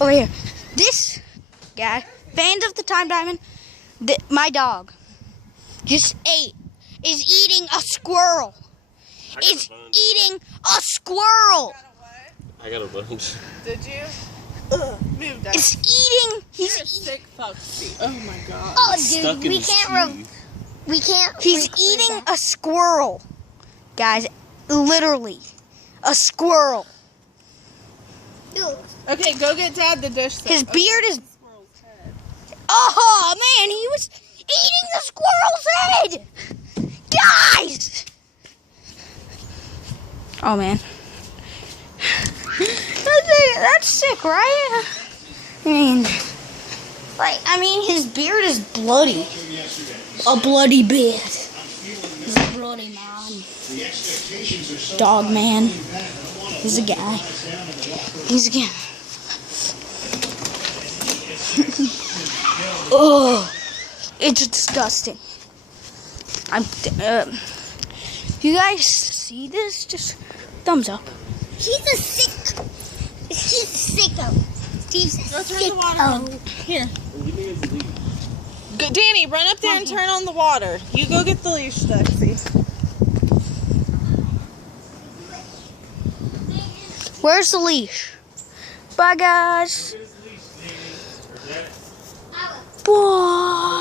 over here. This guy, fans of the Time Diamond, my dog just is eating a squirrel. Is eating a squirrel. I got a bunch. Did you? Move that. It's eating. You're a sick foxy. Oh my god. Oh, Stuck in his teeth. We can't. He's eating a squirrel, guys. Literally, a squirrel. Okay, go get Dad the dish. His beard is. Oh man, he was eating the squirrel's head, guys. Oh man, that's sick, right? And I mean, his beard is bloody. A bloody beard. He's a bloody man. Dog man. He's a guy. He's a guy. Oh, it's disgusting. You guys see this? Just thumbs up. He's a sicko. He's a Go turn the water on. Here. Go, Danny, run up there and turn on the water. You go get the leash, Dexy. Where's the leash? Bye, guys. Bye.